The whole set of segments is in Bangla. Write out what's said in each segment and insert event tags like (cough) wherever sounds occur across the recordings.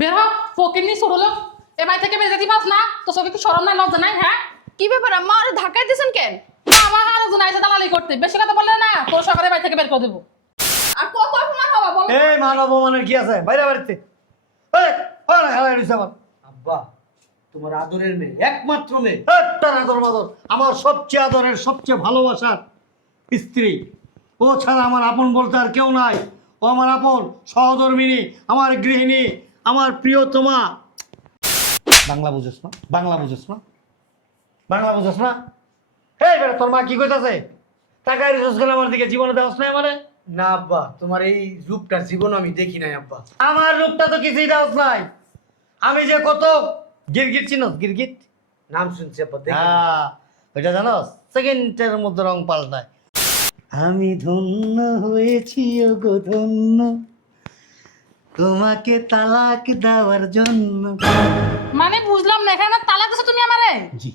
বের হ ফকির নি সরলো এ বাড়ি থেকে বের যেতে পাস না তো সবে কি শরম নাই লজ্জা নাই হ্যাঁ? কি ব্যাপার আম্মা আর ধাক্কা দিয়েছেন কেন? আমার আর একজন আইসে দালালি করতে। বেশি কথা বললে না তোর সকালে বাড়ি থেকে বের করে দেবো। আর কত অপমান হবা বলো। এই মানব অপমানের কি আছে? বাইরে বাড়িতে। এই খেলা দিছে আমার। আব্বা তোমার আদরের মেয়ে একমাত্র মেয়ে। তার আদর মাদর আমার সবচেয়ে আদরের সবচেয়ে ভালোবাসার স্ত্রী। ও ছাড়া আমার আপন বলতে আর কেউ নাই। ও আমার আপন সহধর্মিনী আমার গৃহিণী। আমার প্রিয়তমা। বাংলা বুঝোস না বাংলা বুঝোস না বাংলা বুঝোস না। এই বেটা তোর মা কি কইতাছে? টাকায় রিসোর্স গেলে আমার দিকে জীবনে দেওয়াস না আমারে। না আব্বা তোমার এই রূপটা জীবন আমি দেখি নাই আব্বা। আমার রূপটা তো কিছুই দেওয়াস নাই। আমি যে কত গিরগিট চিনস গিরগিট? নাম শুনছি আব্বা দেখি। হ্যাঁ ওইটা জানো সেকেন্ডের মধ্যে রং পাল্টায়। আমি ধন্য হয়েছি গো ধন্য। তোমাকে তালাক দেওয়ার জন্য। মানে বুঝলাম না এখানে তালাক দিছো তুমি আমারে? জি।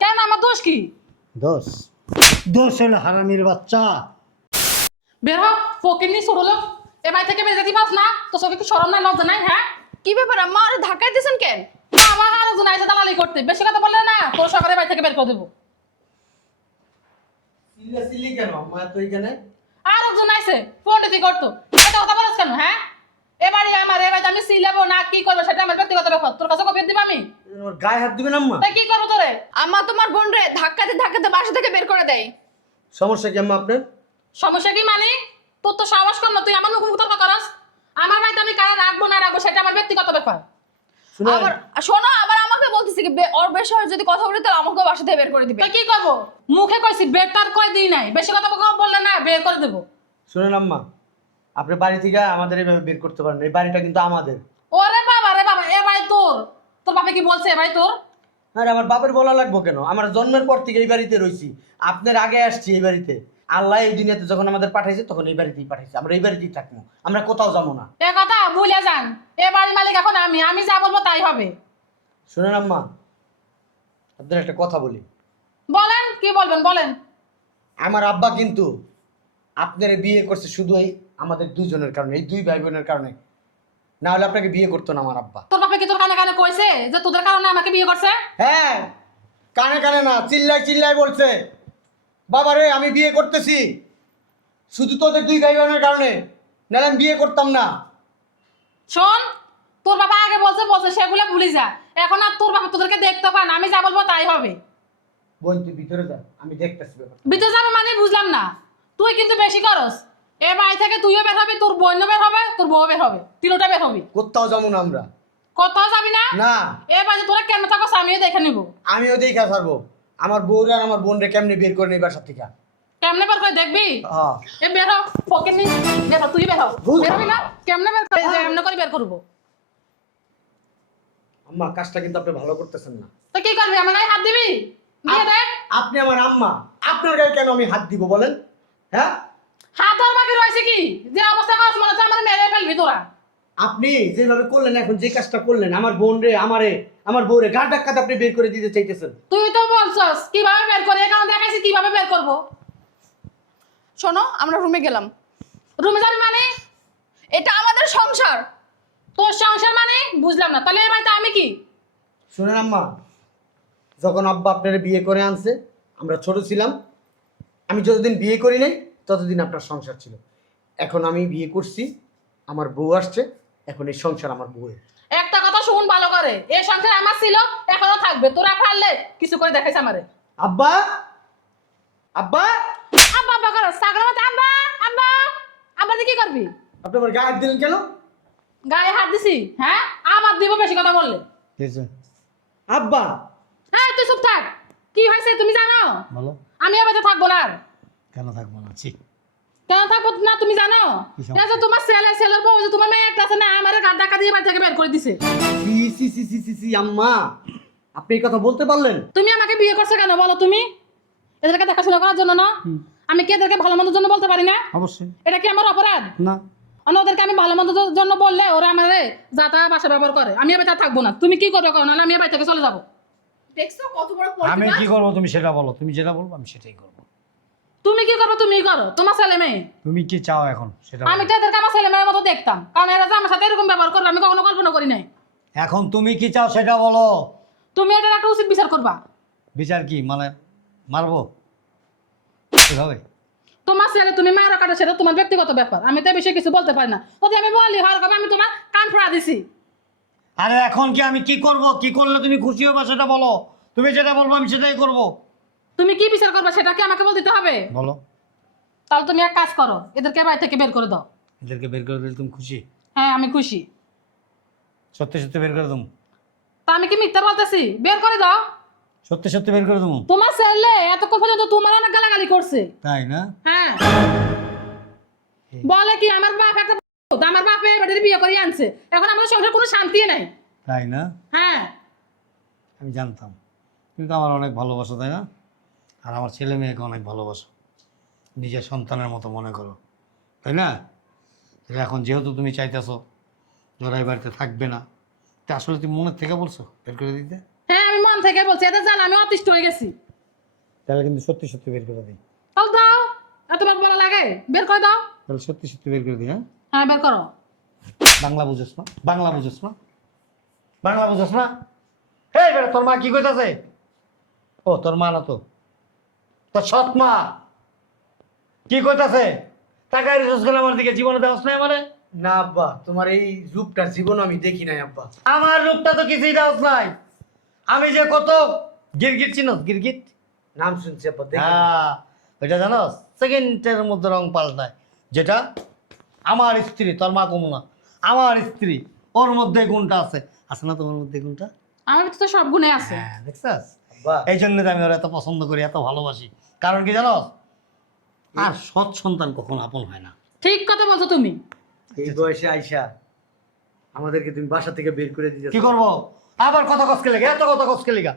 কেন? আমার দোষ কি? দোষ? দোষ হলো হারামির বাচ্চা। বের হ ফকির নি সরলো এ বাড়ি থেকে যেতে পাস না তো সবে কি শরম নাই লজ্জা নাই হ্যাঁ? কি ব্যাপার আম্মা? আর ধাক্কা দিছেন কেন? আমার আর একজন আইসে দালালি করতে। বেশি কথা বললে না তোর সকালে বাড়ি থেকে বের করে দেবো। চিল্লি কেন? আম্মা তো এখানে? আর একজন আইসে ফোন দিতে করতো। এটা কথা বলছ কেন হ্যাঁ? এবারে আমার এবার আমি সিলাবো না কি করব সেটা আমার ব্যক্তিগত ব্যাপার। তোর কাছে কপি দিব আমি? গায়ে হাত দিবেন আম্মা? তাই কি করব তোরে? আম্মা তোমার বোন রে ধাক্কাতে ধাক্কাতে বাসা থেকে বের করে দেয়। সমস্যা কি আম্মা আপনার? সমস্যা কি মানে? তোর তো সাহস কর না তুই আমার মুখ তর্ক করাস। আমার বাড়িতে আমি কারা রাখব না রাখব সেটা আমার ব্যক্তিগত ব্যাপার। শুনে। আবার শোনো আবার আমাকে বলতেছি কি ওর বেশ যদি কথা বলি তাহলে আমাকে বাসা থেকে বের করে দিবে। তো কি করব? মুখে কইছি বের তার কই দিই নাই। বেশি কথা বললে না বের করে দেবো। শুনেন আম্মা আপনি বাড়ি থেকে আমাদের এইভাবে বের করতে পারেন এই বাড়িটা কিন্তু আমাদের। ওরে বাবা রে বাবা এ ভাই তোর। তোর বাবা কি বলছে এ ভাই তোর? আরে আমার বাপের বলা লাগবো কেন? আমার জন্মের পর থেকে এই বাড়িতে রয়েছি আপনার আগে আসছি এই বাড়িতে। আল্লাহ এই দুনিয়াতে যখন আমাদের পাঠাইছে তখন এই বাড়িতেই পাঠাইছে। আমরা এই বাড়িতেই থাকব। আমরা কোথাও যাব না। এ কথা ভুলে যান। এ বাড়ির মালিক এখন আমি। আমি যা বলব তাই হবে। শুনেন আম্মা আপনার একটা কথা বলি। বলেন কি বলবেন বলেন। আমার আব্বা কিন্তু আপনার বিয়ে করছে শুধু এই আমাদের দুজনের কারণে এই দুই ভাই বোনের কারণে। না হলে আপনাকে বিয়ে করতো না আমার আব্বা। তোর বাপে কি তোর কানে কানে কইছে যে তোদের কারণে আমাকে বিয়ে করছে? হ্যাঁ কানে কানে না চিল্লাই চিল্লাই বলছে। বাবা রে আমি বিয়ে করতেছি। শুধু তোদের দুই ভাই বোনের কারণে নাহলে আমি বিয়ে করতাম না। শোন তোর বাবা আগে বলছে বলছে সেগুলো ভুলে যা। এখন আর তোর বাবা তোদেরকে দেখতে পান আমি যা বলব তাই হবে। বোন তুই ভিতরে যা আমি দেখতেছি ব্যাপার বিদ্যুৎ যাবে মানে বুঝলাম না। তুই কিন্তু বেশি করস। এ বাড়ি থেকে তুইও বের হবি তোর বোনও বের হবে তোর বউ বের হবে। তিনোটা বের হবি। কোথাও যাব না আমরা। কোথাও যাবি না? না। এ বাড়ি তোরা কেন থাকস আমিও দেখে নিব। আমিও দেখা ছাড়বো। আমার বউরে আর আমার বোনরে কেমনে বের করে নেই বাসার থেকে? কেমনে বের করে দেখবি? হ্যাঁ। এ বের হ পকেট নি বের তুই বের হ। বের হবি না? কেমনে বের করে কেমনে করে বের করব? আম্মা কাজটা কিন্তু আপনি ভালো করতেছেন না। তো কি করবি আমার হাত দিবি? দিয়ে দেখ। আপনি আমার আম্মা আপনার গায়ে কেন আমি হাত দিব বলেন? হ্যাঁ? বাকি রয়েছে কি? যে অবস্থা মনে হচ্ছে আমার মেরে ফেলবি তোরা। আপনি যেভাবে করলেন এখন যে কাজটা করলেন আমার বোন রে আমারে আমার বউরে আপনি বের করে দিতে চাইতেছেন। তুই তো বলছস কীভাবে বের করে কারণ দেখাইছি কীভাবে বের করব। শোনো আমরা রুমে গেলাম। রুমে যাবি মানে? এটা আমাদের সংসার। তোর সংসার মানে? বুঝলাম না। তাহলে এবার আমি কি? শুনেন আম্মা যখন আব্বা আপনার বিয়ে করে আনছে আমরা ছোট ছিলাম। আমি যতদিন বিয়ে করি নাই ততদিন আপনার সংসার ছিল। এখন আমি বিয়ে করছি আমার বউ আসছে এখন এই সংসার আমার বউয়ের। একটা কথা শুন ভালো করে এই সংসার আমার ছিল এখনও থাকবে। তোরা পারলে কিছু করে দেখাইছে আমারে। আব্বা! আব্বা! আব্বা আব্বা করো সাগর মতো আব্বা আব্বা! আব্বা কি করবি? আপনি আমার গায়ে হাত দিলেন কেন? গায়ে হাত দিছি হ্যাঁ? আবার দিব বেশি কথা বললে। আব্বা! হ্যাঁ তুই চুপ থাক। কি হয়েছে তুমি জানো? বলো। আমি এবার থাকব না আর। কেন থাকব? না না তুমি জানো? তোমার ছেলে ছেলের বউ যে তোমার মেয়ে একটা আছে না আমার গাদ ডাকা দিয়ে বাড়ি থেকে বের করে দিছে। সি সি সি সি সি সি আম্মা আপনি এই কথা বলতে পারলেন? তুমি আমাকে বিয়ে করছ কেন বলো তুমি? এদেরকে দেখাশোনা করার জন্য না? আমি কি এদেরকে ভালো মন্দের জন্য বলতে পারি না? অবশ্যই। এটা কি আমার অপরাধ? না। অন্য ওদেরকে আমি ভালো মন্দের জন্য বললে ওরা আমার যাতা বাসা ব্যবহার করে। আমি এবার থাকব না। তুমি কি করবে করো নাহলে আমি এবার থেকে চলে যাব। দেখছ কত বড় আমি কি করব তুমি সেটা বলো। তুমি যেটা বলব আমি সেটাই করব। তুমি কি করো তুমি করো। তোমার ছেলে মেয়ে? তুমি কি চাও এখন? সেটা আমি তো এদেরকে আমার ছেলে মেয়ের মতো দেখতাম। কারণ এরা যে আমার সাথে এরকম ব্যবহার করবে আমি কখনো কল্পনা করি নাই। এখন তুমি কি চাও সেটা বলো। তুমি এটার একটা উচিত বিচার করবা। বিচার কি? মানে মারবো? কীভাবে তোমার ছেলে তুমি মায়ের কাটা সেটা তোমার ব্যক্তিগত ব্যাপার। আমি তো এই বিষয়ে কিছু বলতে পারি না। যদি আমি বলি হওয়ার কবে আমি তোমার কান ফোড়া দিছি। আরে এখন কি আমি কি করব? কি করলে তুমি খুশি হবে সেটা বলো। তুমি যেটা বলব আমি সেটাই করব। তুমি কি বিচার করবে? সেটা কি আমাকে বলতে হবে? বলো। তাহলে তুমি এক কাজ করো এদেরকে বাড়ি থেকে বের করে দাও। এদেরকে বের করে দিলে তুমি খুশি? হ্যাঁ আমি খুশি। সত্যি সত্যি বের করে দেবো। তা আমি কি মিথ্যা বলতেছি? বের করে দাও। সত্যি সত্যি বের করে দেবো। তোমার ছেলে এতক্ষণ পর্যন্ত তোমার অনেক গালাগালি করছে। তাই না? হ্যাঁ। বলে কি আমার বাপ একটা ভূত, আমার বাপে এবারে বিয়ে করে আনছে। এখন আমার সংসার কোনো শান্তি নাই। তাই না? হ্যাঁ। আমি জানতাম। তুমি তো আমার অনেক ভালোবাসো তাই না? আর আমার ছেলে মেয়েকে অনেক ভালোবাসো। নিজের সন্তানের মতো মনে করো। তাই না? তাহলে এখন যেহেতু তুমি চাইতেছো জোড়াই বাড়িতে থাকবে না তা আসলে তুমি মনের থেকে বলছো বের করে দিতে? হ্যাঁ আমি মন থেকে বলছি। এদের জান আমি অতিষ্ঠ হয়ে গেছি। তাহলে কিন্তু সত্যি সত্যি বের করে দিই। তাহলে দাও এতবার বলা লাগে? বের করে দাও। তাহলে সত্যি সত্যি বের করে দিই হ্যাঁ? হ্যাঁ বের করো। বাংলা বুঝোস না বাংলা বুঝোস না। বাংলা বুঝোস না? হে বেটা তোর মা কি কইতাছে? ও তোর মা না তো? তোর সৎ মা কি কইতাছে টাকা রিসোর্স করে আমার দিকে জীবনে দেওয়াস নাই আমারে? না আব্বা তোমার এই রূপটা জীবন আমি দেখি নাই আব্বা। আমার রূপটা তো কিছুই দেওয়াস নাই। আমি যে কত গিরগিট চিনস গিরগিট? নাম শুনছি আব্বা দেখি। হ্যাঁ ওইটা জানোস? সেকেন্ডের মধ্যে রং পাল্টায়। যেটা আমার স্ত্রী তোর মা কমু না। আমার স্ত্রী ওর মধ্যে গুণটা আছে। আছে না তোমার মধ্যে গুণটা? আমার তো সব গুণে আছে। হ্যাঁ দেখছাস? এই জন্য আমি ওরা এত পছন্দ করি এত ভালোবাসি। কারণ কি জানো আর সৎ সন্তান কখনো আপন হয় না। ঠিক কথা বলছো তুমি। এই বয়সে আইসা আমাদেরকে তুমি বাসা থেকে বের করে দিতে কি করব? আবার কত কসকে লেগে এত কত কসকে লেগা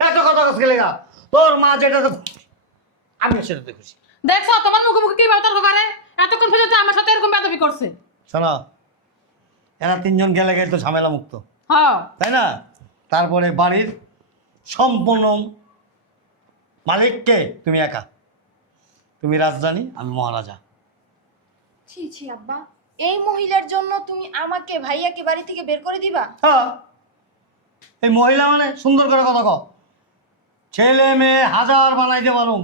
এত কত কসকে লেগা। তোর মা যেটা আমি সেটাতে খুশি। দেখছ তোমার মুখে মুখে কি তর্ক করে? এতক্ষণ পর্যন্ত আমার সাথে এরকম বেদবি করছে। শোনো এরা তিনজন গেলে গেলে তো ঝামেলা মুক্ত হ্যাঁ। তাই না? তারপরে বাড়ির সম্পূর্ণ মালিককে তুমি একা। তুমি রাজধানী আমি মহারাজা। ছি ছি আব্বা। এই মহিলার জন্য তুমি আমাকে ভাইয়াকে বাড়ি থেকে বের করে দিবা? হ্যাঁ। এই মহিলা মানে সুন্দর করে কথা কও। ছেলে মেয়ে হাজার বানাইতে পারুম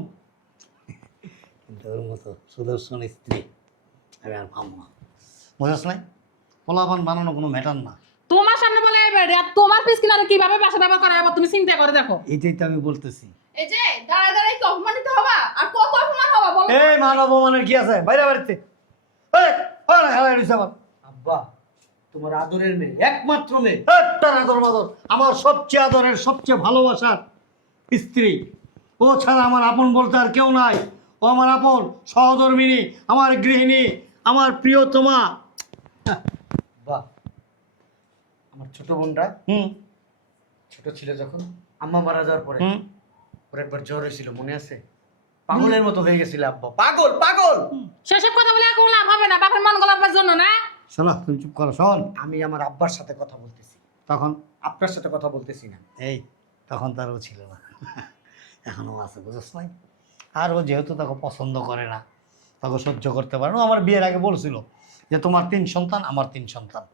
কিন্তু ওর মতো সুদর্শন স্ত্রী আমি আর পাবো না। বুঝাস নাই? পোলাপান বানানো কোনো ম্যাটার না। তোমার সামনে বলে এই বেড়ে আর তোমার পিস কিনারে কীভাবে বাসা ব্যবহার করা হবে তুমি চিন্তা করে দেখো। এটাই তো আমি বলতেছি। এই যে দাঁড়ায় দাঁড়ায় কি অপমানিত হবা। আর কত অপমান হবা বলো। এই মানব অপমানের কি আছে? বাইরে বাড়িতে। এই, না, হেলাই রইছে আবার। আব্বা তোমার আদরের মেয়ে একমাত্র মেয়ে। এই, তার আদর মাদর। আমার সবচেয়ে আদরের সবচেয়ে ভালোবাসার স্ত্রী। ও ছাড়া আমার আপন বলতে আর কেউ নাই। ও আমার আপন সহধর্মিনী আমার গৃহিণী আমার প্রিয়তমা আব্বা আমার ছোট বোনটা? হুম। ছোট ছিল যখন? আম্মা মারা যাওয়ার পরে? হুম। ওর একবার জ্বর হয়েছিল মনে আছে? পাগলের মতো হয়ে গেছিল আব্বা। পাগল পাগল! সেসব কথা বলে এখন লাভ হবে না। বাপের মন গলাবার জন্য না? শোনা তুমি চুপ করো শোন। আমি আমার আব্বার সাথে কথা বলতেছি। তখন? আপনার সাথে কথা বলতেছি না। এই তখন তারও ছিল না। এখনও আছে বুঝছ নাই? আর ও যেহেতু তাকে পছন্দ করে না তাকে সহ্য করতে পারে না। আমার বিয়ের আগে বলছিল যে তোমার তিন সন্তান আমার তিন সন্তান।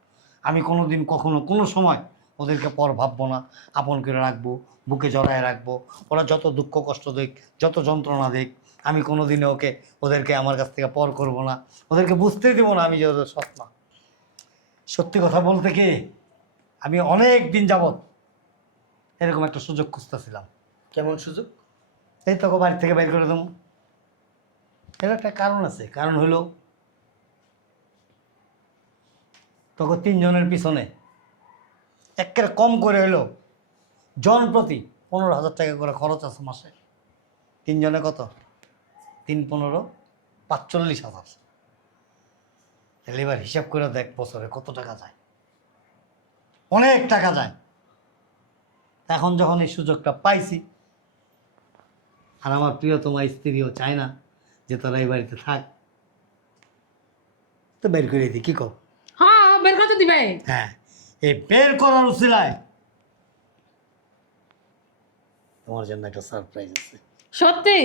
আমি কোনো দিন কখনো কোনো সময় ওদেরকে পর ভাববো না। আপন করে রাখব বুকে জড়ায় রাখব। ওরা যত দুঃখ কষ্ট দিক যত যন্ত্রণা দেখ আমি কোনো দিনে ওকে ওদেরকে আমার কাছ থেকে পর করব না। ওদেরকে বুঝতেই দেবো না আমি যে ওদের সৎ না। সত্যি কথা বলতে কি আমি অনেক দিন যাবত এরকম একটা সুযোগ খুঁজতেছিলাম। কেমন সুযোগ? এই তোকে বাড়ি থেকে বের করে দেবো। এর একটা কারণ আছে। কারণ হলো তোকে তিনজনের পিছনে। একের কম করে হলো জন প্রতি পনেরো হাজার টাকা করে খরচ আছে মাসে। তিনজনে কত? তিন পনেরো, পাঁচচল্লিশ হাজার। তাহলে এবার হিসাব করে দেখ বছরে কত টাকা যায়। অনেক টাকা যায়। এখন যখন এই সুযোগটা পাইছি, আর আমার প্রিয়তমা স্ত্রীও চায় না যে তোরা এই বাড়িতে থাক। তো বের করে দিই, কী কর দিবে? হ্যাঁ এই বের করার উচিলায়। তোমার জন্য একটা সারপ্রাইজ আছে। সত্যি?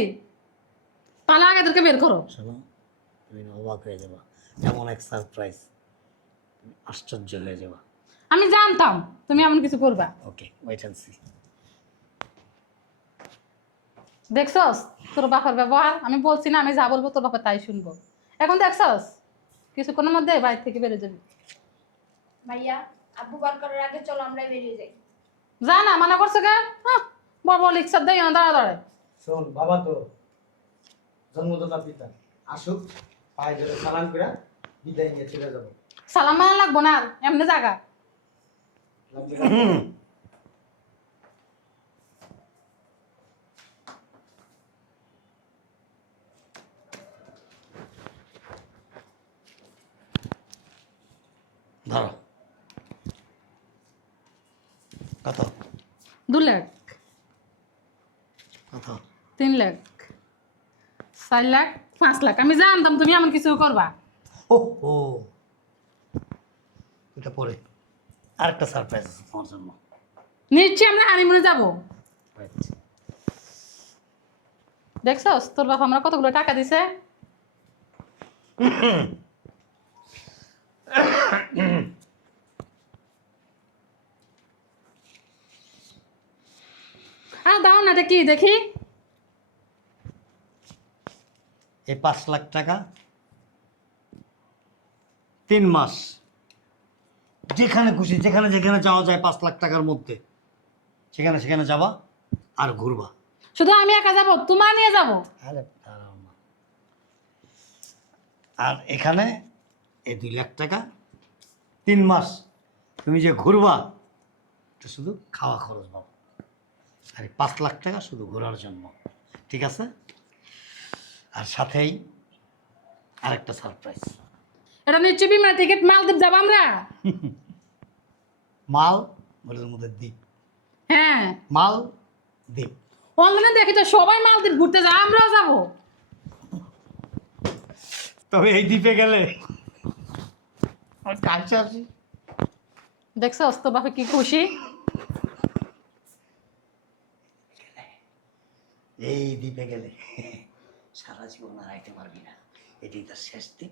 তাহলে আগে এদেরকে বের করো। শোনো তুমি অবাক হয়ে যাবা। এমন এক সারপ্রাইজ আশ্চর্য হয়ে যাবা। আমি জানতাম তুমি এমন কিছু করবা। ওকে ওয়েট অ্যান্ড সি দেখছস? তোর বাপের ব্যবহার আমি বলছি না আমি যা বলব তোর বাপা তাই শুনব। এখন দেখছস? কিছুক্ষণের মধ্যে বাইরে থেকে বেরিয়ে যাবি। ভাইয়া আব্বু বার করার আগে চলো বেরিয়ে যাই। যা না মানা করছে কে? হ্যাঁ বড় বড় লিক্সার দেয় না দাঁড়া দাঁড়ায় শোন বাবা তো জন্মদাতা পিতা। আসুক পায়ে ধরে সালাম করে বিদায় নিয়ে চলে যাব। সালাম মানা লাগবো না আর এমনি জাগা। দু লাখ। তিন লাখ। চার লাখ পাঁচ লাখ। আমি জানতাম তুমি এমন কিছু করবা। ও ও। এটা পরে। আরেকটা সারপ্রাইজ আছে তোমার জন্য। নিশ্চয়ই আমরা হানিমুনে যাব। দেখছস? তোর বাবা আমরা কতগুলো টাকা দিছে? (coughs) আর দাও না এটা কি দেখি। এই পাঁচ লাখ টাকা। তিন মাস। যেখানে খুশি যেখানে যেখানে যাওয়া যায় পাঁচ লাখ টাকার মধ্যে। সেখানে সেখানে যাবা আর ঘুরবা। শুধু আমি একা যাব তোমার নিয়ে যাব? আরে দাঁড়াও না। আর এখানে এই দুই লাখ টাকা তিন মাস। তুমি যে ঘুরবা এটা শুধু খাওয়া খরচ পাবো আর পাঁচ লাখ টাকা শুধু ঘোরার জন্য। ঠিক আছে? আর সাথেই আরেকটা সারপ্রাইজ এটা নিশ্চয়ই বিমান টিকিট মালদ্বীপ যাব আমরা? (laughs) মাল বলের মধ্যে দ্বীপ। হ্যাঁ। মাল দ্বীপ। অনলাইনে দেখি তো সবাই মালদ্বীপ ঘুরতে যায় আমরাও যাব। তবে এই দ্বীপে গেলে কাছে আসি। দেখছ বাপে কি খুশি? এই দ্বীপে গেলে সারা জীবন আর আইতে পারবি না। এটি তার শেষ দিন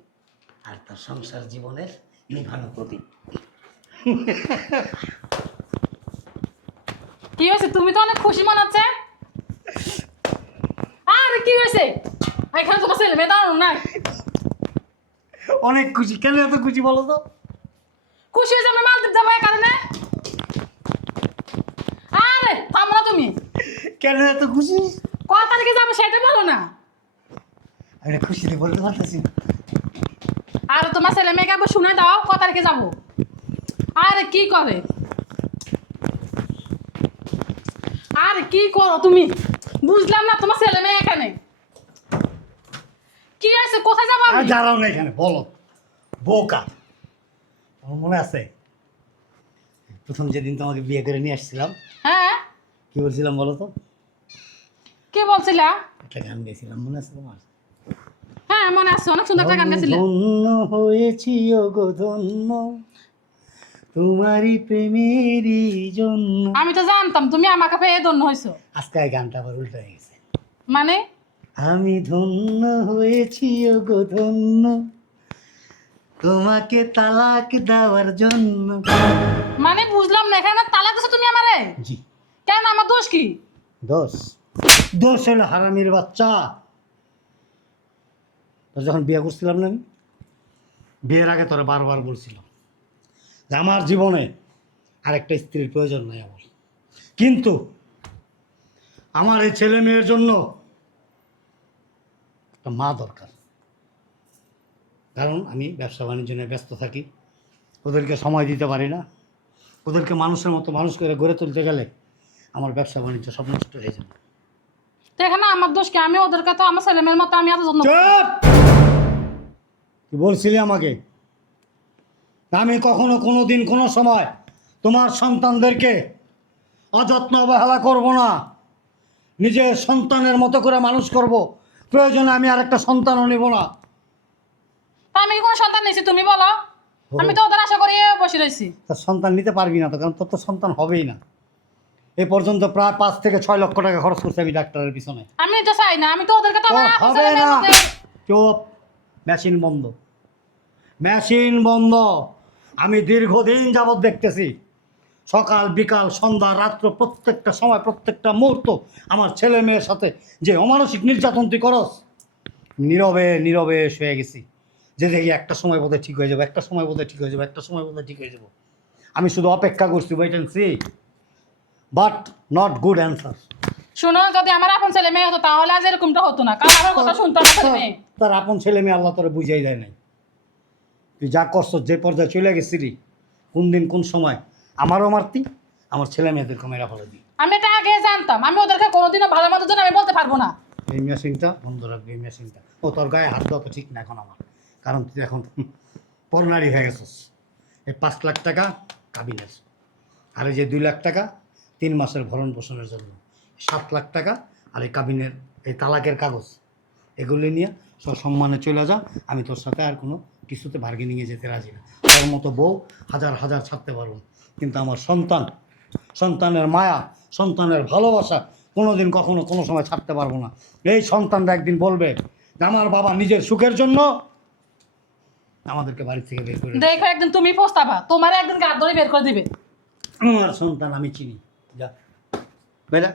আর তার সংসার জীবনের নিভানো প্রদীপ কি হয়েছে? তুমি তো অনেক খুশি মনে হচ্ছে। আরে কি হয়েছে? এখানে তোমার ছেলে মেয়ে দাঁড়ানো নাই। অনেক খুশি। কেন এত খুশি বলো তো? খুশি হয়েছে আমরা মালদ্বীপ যাব কারণে আরে থামো না তুমি। কেন এত খুশি? কয় তারিখে যাব সেটা বলো না। আমি খুশিতে বলতে পারতেছি আর তোমার ছেলে মেয়েকে শুনে দাও ক তারিখে যাব। আরে কি করে? আরে কি করো তুমি? বুঝলাম না তোমার ছেলে মেয়ে এখানে। কি আছে কোথায় যাব আমি? দাঁড়াও না এখানে বলো। বোকা। মনে আছে প্রথম যেদিন তোমাকে বিয়ে করে নিয়ে আসছিলাম হ্যাঁ। কি বলছিলাম বলো তো? কি বলছিলা? একটা গান গেছিলাম মনে আছে তোমার? হ্যাঁ মনে আছে অনেক সুন্দর একটা গান গেছিলে। ধন্য হয়েছি গো ধন্য। তোমারই প্রেমেরই জন্য। আমি তো জানতাম তুমি আমাকে পেয়ে ধন্য হয়েছো। আজকে এই গানটা আবার উল্টো হয়ে গেছে। মানে? আমি ধন্য হয়েছি গো ধন্য। তোমাকে তালাক দেওয়ার জন্য। মানে বুঝলাম না এখানে তালাক দিছো তুমি আমারে? জি। কেন আমার দোষ কি? দোষ? দোষ হলো হারামির বাচ্চা। যখন বিয়ে করছিলাম না বিয়ের আগে তোরা বারবার বলছিলাম যে আমার জীবনে আরেকটা স্ত্রীর প্রয়োজন নাই আমার। কিন্তু আমার এই ছেলে মেয়ের জন্য একটা মা দরকার। কারণ আমি ব্যবসা বাণিজ্য নিয়ে ব্যস্ত থাকি, ওদেরকে সময় দিতে পারি না। ওদেরকে মানুষের মতো মানুষ করে গড়ে তুলতে গেলে আমার ব্যবসা বাণিজ্য সব নষ্ট হয়ে যাবে। তো এখানে আমার দোষ কি? আমি ওদেরকে তো আমার ছেলে মেয়ের মতো আমি এত যত্ন চুপ! তুই বলছিলি আমাকে? আমি কখনো কোনো দিন কোনো সময় তোমার সন্তানদেরকে অযত্ন অবহেলা করব না। নিজের সন্তানের মতো করে মানুষ করব। প্রয়োজনে আমি আর একটা সন্তানও নেব না। তা আমি কি কোনো সন্তান নিয়েছি? তুমি বলো। আমি তো ওদের আশা করি বসে রয়েছি। তার সন্তান নিতে পারবি না তো কারণ তোর তো সন্তান হবেই না। এ পর্যন্ত প্রায় পাঁচ থেকে ছয় লক্ষ টাকা খরচ করছে আমি ডাক্তারের পিছনে। আমি তো চাই না আমি তো ওদেরকে তো আমার আপন হবে ছেলে মেয়ের না। মতো চুপ। মেশিন বন্ধ। মেশিন বন্ধ। আমি দীর্ঘদিন যাবৎ দেখতেছি সকাল বিকাল সন্ধ্যা রাত্র প্রত্যেকটা সময় প্রত্যেকটা মুহূর্ত আমার ছেলে মেয়ের সাথে যে অমানসিক নির্যাতন তুই করস নীরবে নীরবে শুয়ে গেছি। যে দেখি একটা সময় বোধহয় ঠিক হয়ে যাবে একটা সময় বোধহয় ঠিক হয়ে যাবে একটা সময় বোধহয় ঠিক হয়ে যাব। আমি শুধু অপেক্ষা করছি wait and see but not good answer শুনো যদি আমার আপন ছেলে মেয়ে হতো তাহলে আজ এরকমটা হতো না। কারণ আমার কথা শুনতো না ছেলে মেয়ে (laughs) তার আপন ছেলে মেয়ে আল্লাহ তোরা বুঝাই দেয় নাই। তুই যা করছ যে পর্যায়ে চলে গেছিলি কোন দিন কোন সময় আমারও মারতি আমার ছেলে মেয়েদেরকে মেরা ফেলে দিই আমি এটা আগে জানতাম। আমি ওদেরকে কোনোদিনও ভালো মতো জন্য আমি বলতে পারব না। এই মেশিনটা বন্ধ রাখবে এই মেশিনটা। ও তোর গায়ে হাত দেওয়া তো ঠিক না এখন আমার। কারণ তুই এখন পরনারী হয়ে গেছিস। এই পাঁচ লাখ টাকা কাবিনের আর এই যে দুই লাখ টাকা তিন মাসের ভরণ পোষণের জন্য। সাত লাখ টাকা আর এই কাবিনের এই তালাকের কাগজ এগুলি নিয়ে সব সম্মানে চলে যা আমি তোর সাথে আর কোনো কিছুতে বার্গেনিংয়ে যেতে রাজি না। তোর মতো বউ হাজার হাজার ছাড়তে পারব কিন্তু আমার সন্তান সন্তানের মায়া সন্তানের ভালোবাসা কোনোদিন কখনো কোনো সময় ছাড়তে পারব না। এই সন্তানরা একদিন বলবে যে আমার বাবা নিজের সুখের জন্য আমাদেরকে বাড়ি থেকে বের করে দেখো একদিন তুমি পোস্তাবা তোমার একদিন গাছ ধরে বের করে দিবে। আমার সন্তান আমি চিনি। বেরা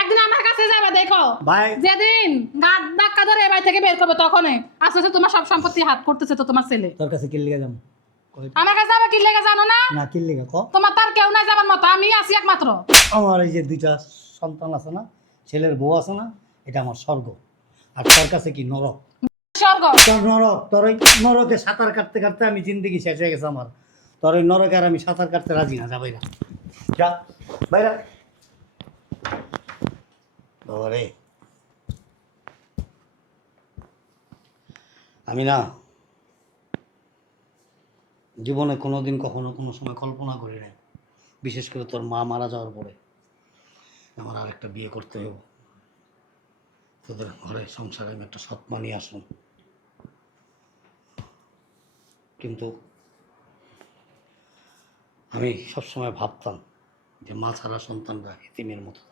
একদিন আমার কাছে যাবে দেখো। ভাই যেদিন গাছ ধাক্কা ধরে বাড়ি থেকে বের করবে তখনই আস্তে আস্তে তোমার সব সম্পত্তি হাত করতেছে তো তোমার ছেলে। তোর কাছে কিল্লিগা যাম আমার কাছে যাবে কি লেগে জানো না? না কিল্লিগা ক? তোমার তার কেউ নাই যাবার মতো আমি আছি একমাত্র। আমার এই যে দুইটা সন্তান আছে না ছেলের বউ আছে না এটা আমার স্বর্গ। আর তোর কাছে কি নরক? স্বর্গ। তোর নরক তোর ওই নরকে সাঁতার কাটতে কাটতে আমি জিন্দগি শেষ হয়ে গেছে আমার। তোর ওই নরকে আর আমি সাঁতার কাটতে রাজি না যা বাইরা। যা বাইরা। রে আমি না জীবনে কোনো দিন কখনো কোনো সময় কল্পনা করি নাই, বিশেষ করে তোর মা মারা যাওয়ার পরে। আমার আরেকটা বিয়ে করতে হবে তোদের ঘরে সংসারে আমি একটা সৎমা নিয়ে আসলাম কিন্তু আমি সবসময় ভাবতাম যে মা ছাড়া সন্তানরা এতিমের মতো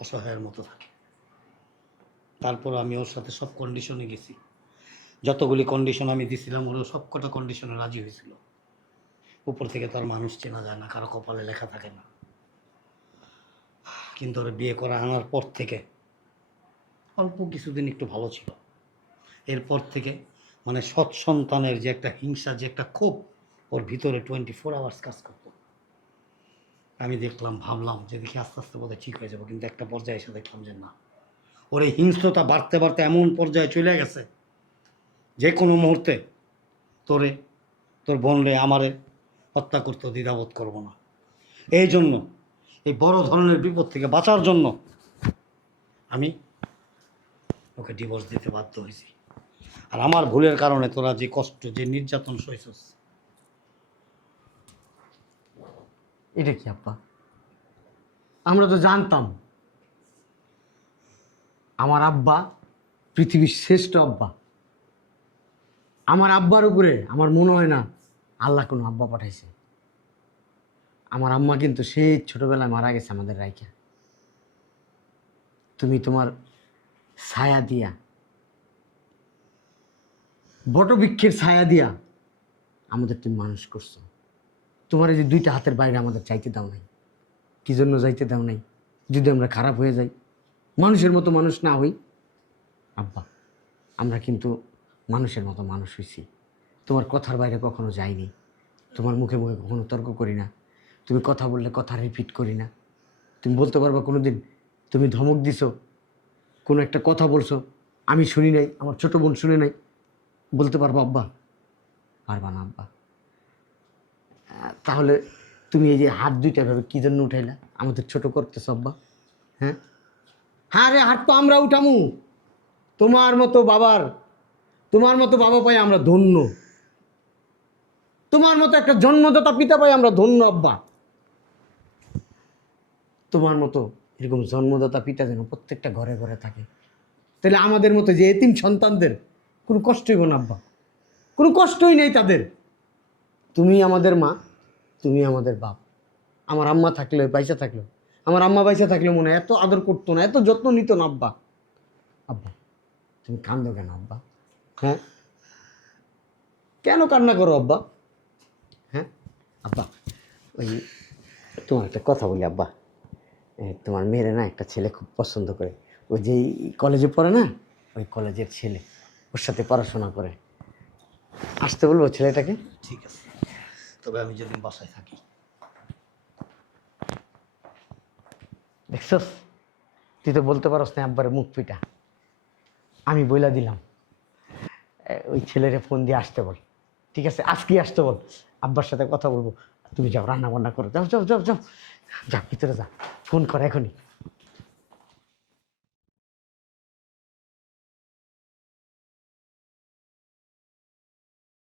অসহায়ের মতো থাকে। তারপর আমি ওর সাথে সব কন্ডিশনে গেছি। যতগুলি কন্ডিশন আমি দিছিলাম, ওরও সব কটা কন্ডিশনে রাজি হয়েছিল। উপর থেকে তার মানুষ চেনা যায় না, কারও কপালে লেখা থাকে না। কিন্তু ওর বিয়ে করা আনার পর থেকে অল্প কিছুদিন একটু ভালো ছিল। এরপর থেকে মানে সৎ সন্তানের যে একটা হিংসা, যে একটা ক্ষোভ, ওর ভিতরে টোয়েন্টি ফোর আওয়ার্স কাজ করতো আমি দেখলাম, ভাবলাম যে দেখি আস্তে আস্তে বোধহয় ঠিক হয়ে যাব। কিন্তু একটা পর্যায়ে এসে দেখলাম যে না। ওর এই হিংস্রতা বাড়তে বাড়তে এমন পর্যায়ে চলে গেছে যে কোনো মুহূর্তে তোরে, তোর বোনরে, আমারে হত্যা করতে দ্বিধাবোধ করব না। এই জন্য, এই বড় ধরনের বিপদ থেকে বাঁচার জন্য আমি ওকে ডিভোর্স দিতে বাধ্য হয়েছি। আর আমার ভুলের কারণে তোরা যে কষ্ট, যে নির্যাতন সইছস এটা কি আব্বা? আমরা তো জানতাম। আমার আব্বা পৃথিবীর শ্রেষ্ঠ আব্বা। আমার আব্বার উপরে আমার মনে হয় না আল্লাহ কোনো আব্বা পাঠাইছে। আমার আম্মা কিন্তু সেই ছোটবেলায় মারা গেছে আমাদের রাইকা। তুমি তোমার ছায়া দিয়া, বটবৃক্ষের ছায়া দিয়া আমাদের তুমি মানুষ করছ। তোমার এই যে দুইটা হাতের বাইরে আমাদের চাইতে দাও নাই। কি জন্য যাইতে দাও নাই? যদি আমরা খারাপ হয়ে যাই, মানুষের মতো মানুষ না হই, আব্বা, আমরা কিন্তু মানুষের মতো মানুষ হইছি। তোমার কথার বাইরে কখনো যাইনি। তোমার মুখে মুখে কখনো তর্ক করি না। তুমি কথা বললে কথা রিপিট করি না। তুমি বলতে পারবা কোনো দিন তুমি ধমক দিছো, কোনো একটা কথা বলছো, আমি শুনি নাই, আমার ছোট বোন শুনে নাই। বলতে পারব, আব্বা? পারবা না, আব্বা। তাহলে তুমি এই যে হাত দুইটা ভাবে কী জন্য উঠাইলা? আমাদের ছোট করতেছ আব্বা হ্যাঁ? হ্যাঁ রে, হাত তো আমরা উঠামু। তোমার মতো বাবার, তোমার মতো বাবা পাই আমরা ধন্য। তোমার মতো একটা জন্মদাতা পিতা পাই আমরা ধন্য, আব্বা। তোমার মতো এরকম জন্মদাতা পিতা যেন প্রত্যেকটা ঘরে ঘরে থাকে। তাহলে আমাদের মতো যে এতিম সন্তানদের কোনো কষ্টই হইব না, আব্বা। কোনো কষ্টই নেই তাদের। তুমি আমাদের মা, তুমি আমাদের বাপ। আমার আম্মা থাকলে পয়সা থাকল আমার আম্মা পয়সা থাকলে মনে এত আদর করতো না, এত যত্ন নিত না আব্বা। আব্বা, তুমি কান্দো কেন আব্বা? হ্যাঁ? কেন কান্না করো আব্বা? হ্যাঁ? আব্বা, ওই তোমার একটা কথা বলি আব্বা। তোমার মেয়েরে না একটা ছেলে খুব পছন্দ করে। ওই যে কলেজে পড়ে না, ওই কলেজের ছেলে, ওর সাথে পড়াশোনা করে। আসতে বলব ছেলেটাকে? ঠিক আছে। তবে আমি যদি বাসায় থাকি। দেখছস? তুই তো বলতে পারস না আব্বারে মুখ পিটা আমি বইলা দিলাম। ওই ছেলেরে ফোন দিয়ে আসতে বল। ঠিক আছে? আজকেই আসতে বল। আব্বার সাথে কথা বলব। তুমি যাও রান্না বান্না করো। যাও যাও যাও যাও। যাও, ভিতরে যা। ফোন কর এখনই।